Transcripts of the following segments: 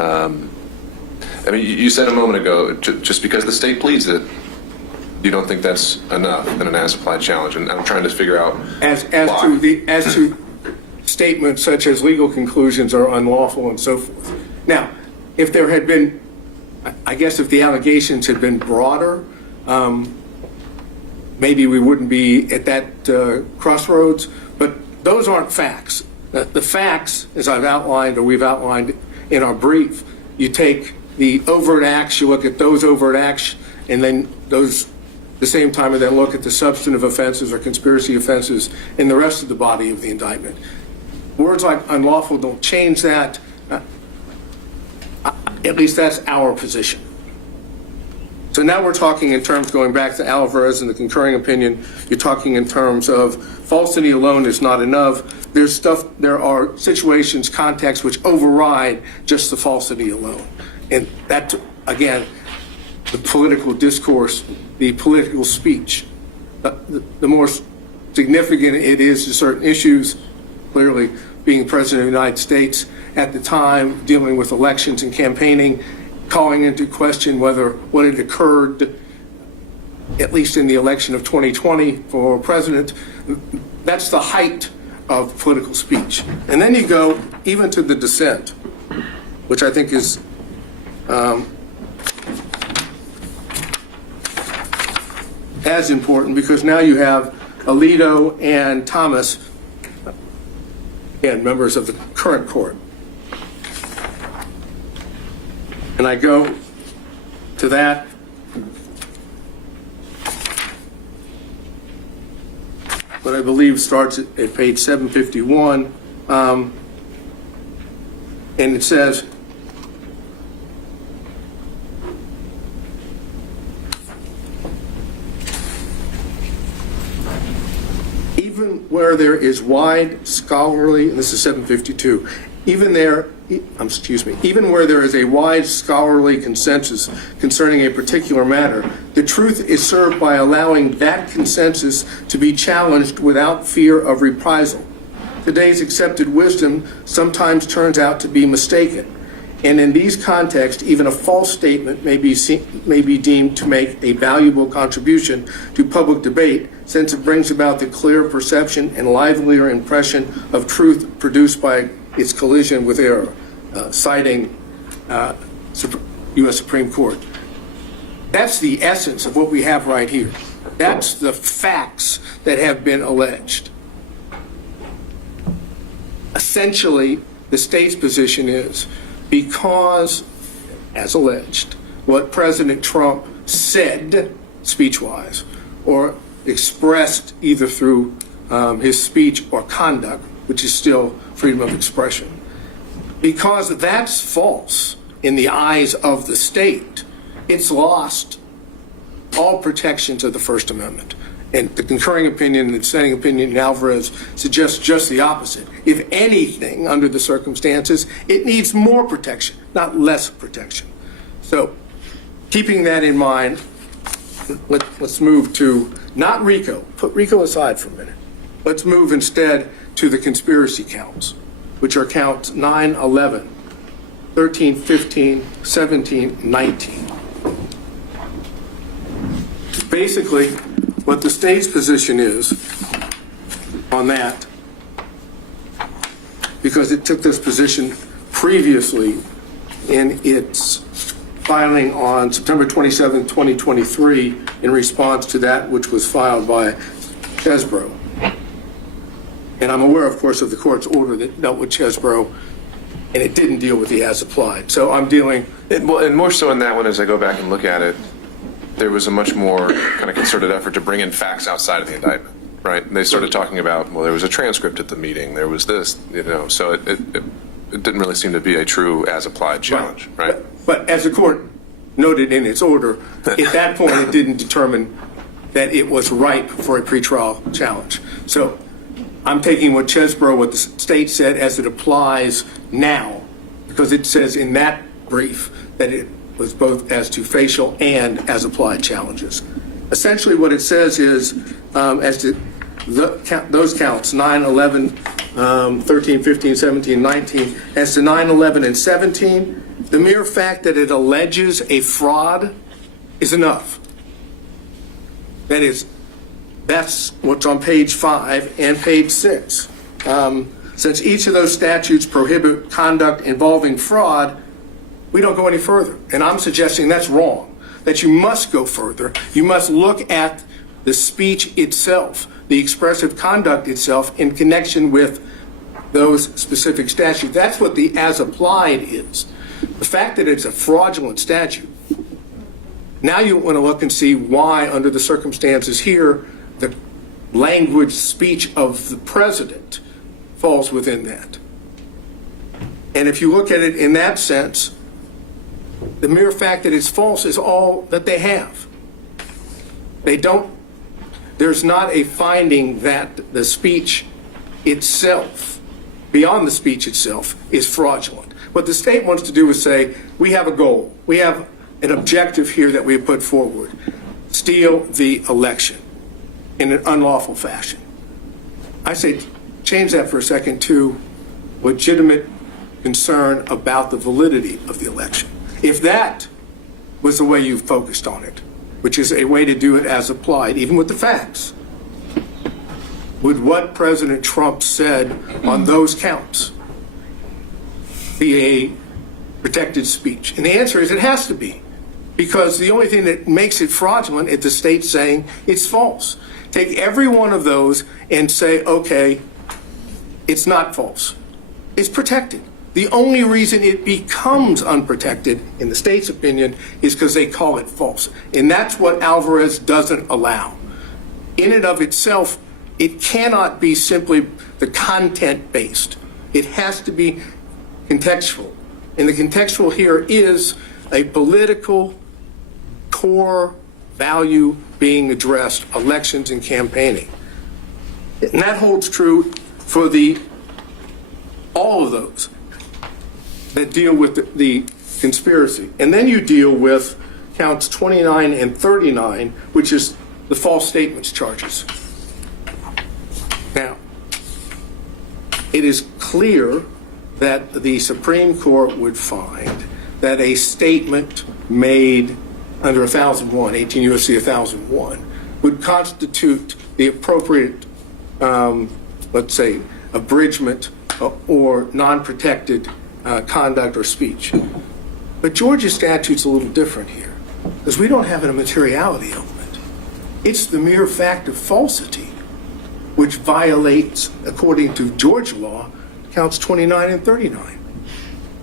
I mean, you said a moment ago, just because the state pleads it, you don't think that's enough in an as-applied challenge, and I'm trying to figure out as to statements such as legal conclusions are unlawful and so forth. Now, if there had been, I guess, if the allegations had been broader, maybe we wouldn't be at that crossroads. But those aren't facts. The facts, as I've outlined or we've outlined in our brief, you take the overt acts, you look at those overt acts, and then those at the same time, and then look at the substantive offenses or conspiracy offenses in the rest of the body of the indictment. Words like unlawful don't change that. At least that's our position. So now we're talking in terms, going back to Alvarez and the concurring opinion, you're talking in terms of falsity alone is not enough. There are situations, contexts which override just the falsity alone. And that, again, the political discourse, the political speech, the more significant it is to certain issues, clearly being President of the United States at the time, dealing with elections and campaigning, calling into question whether what had occurred, at least in the election of 2020 for president, that's the height of political speech. And then you go even to the dissent, which I think is as important, because now you have Alito and Thomas, and members of the current court. And I go to that. What I believe starts at page 751, and it says, even where there is wide scholarly, and this is 752, even where there is a wide scholarly consensus concerning a particular matter, the truth is served by allowing that consensus to be challenged without fear of reprisal. Today's accepted wisdom sometimes turns out to be mistaken, and in these contexts, even a false statement may be deemed to make a valuable contribution to public debate, since it brings about the clear perception and livelier impression of truth produced by its collision with error, citing U.S. Supreme Court. That's the essence of what we have right here. That's the facts that have been alleged. Essentially, the state's position is, because, as alleged, what President Trump said speech-wise or expressed either through his speech or conduct, which is still freedom of expression, because that's false in the eyes of the state, it's lost all protections of the First Amendment. And the concurring opinion and the dissenting opinion in Alvarez suggests just the opposite. If anything, under the circumstances, it needs more protection, not less protection. So, keeping that in mind, let's move to, not RICO, put RICO aside for a minute. Let's move instead to the conspiracy counts, which are counts 9, 11, 13, 15, 17, 19. Basically, what the state's position is on that, because it took this position previously in its filing on September 27, 2023, in response to that which was filed by Chesbrough. And I'm aware, of course, of the court's order that dealt with Chesbrough, and it didn't deal with the as-applied. So I'm dealing... And more so in that one, as I go back and look at it, there was a much more kind of concerted effort to bring in facts outside of the indictment, right? And they started talking about, well, there was a transcript at the meeting, there was this, so it didn't really seem to be a true as-applied challenge, right? But as the court noted in its order, at that point it didn't determine that it was ripe for a pretrial challenge. So I'm taking what Chesbrough, what the state said, as it applies now, because it says in that brief that it was both as to facial and as applied challenges. Essentially what it says is, as to those counts, 9, 11, 13, 15, 17, 19, as to 9, 11, and 17, The mere fact that it alleges a fraud is enough. That's what's on page 5 and page 6. Since each of those statutes prohibit conduct involving fraud, we don't go any further. And I'm suggesting that's wrong, that you must go further. You must look at the speech itself, the expressive conduct itself in connection with those specific statutes. That's what the as applied is. The fact that it's a fraudulent statute, now you want to look and see why, under the circumstances here, the language speech of the president falls within that. And if you look at it in that sense, the mere fact that it's false is all that they have. There's not a finding that the speech itself, beyond the speech itself, is fraudulent. What the state wants to do is say, we have a goal. We have an objective here that we have put forward. Steal the election in an unlawful fashion. I say change that for a second to legitimate concern about the validity of the election. If that was the way you focused on it, which is a way to do it as applied, even with the facts, would what President Trump said on those counts be a protected speech? And the answer is it has to be, because the only thing that makes it fraudulent is the state saying it's false. Take every one of those and say, okay, it's not false. It's protected. The only reason it becomes unprotected, in the state's opinion, is because they call it false. And that's what Alvarez doesn't allow. In and of itself, it cannot be simply the content-based. It has to be contextual. And the contextual here is a political core value being addressed, elections and campaigning. And that holds true for all of those that deal with the conspiracy. And then you deal with counts 29 and 39, which is the false statements charges. Now, it is clear that the Supreme Court would find that a statement made under 1001, 18 U.S.C. 1001, would constitute the appropriate, let's say, abridgment or non-protected conduct or speech. But Georgia's statute's a little different here, because we don't have a materiality element. It's the mere fact of falsity, which violates, according to Georgia law, counts 29 and 39.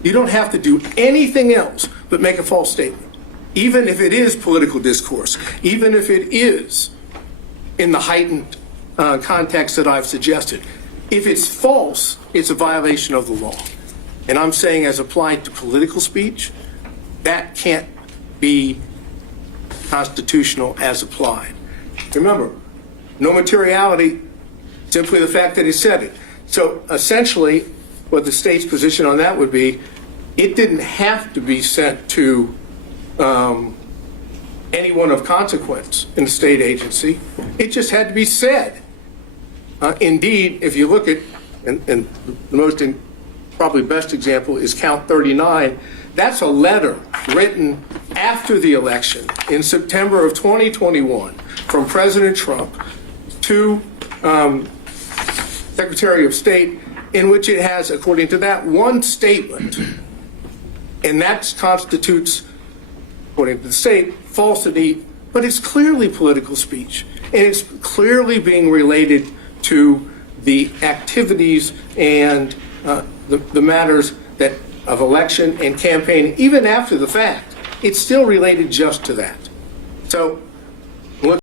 You don't have to do anything else but make a false statement, even if it is political discourse, even if it is in the heightened context that I've suggested. If it's false, it's a violation of the law. And I'm saying, as applied to political speech, that can't be constitutional as applied. Remember, no materiality, simply the fact that he said it. So essentially, what the state's position on that would be, it didn't have to be sent to anyone of consequence in the state agency. It just had to be said. Indeed, if you look at, and the most probably best example is count 39, that's a letter written after the election in September of 2021 from President Trump to Secretary of State, in which it has, according to that, one statement, and that constitutes, according to the state, falsity, but it's clearly political speech, and it's clearly being related to the activities and the matters that of election and campaign. Even after the fact, it's still related just to that. So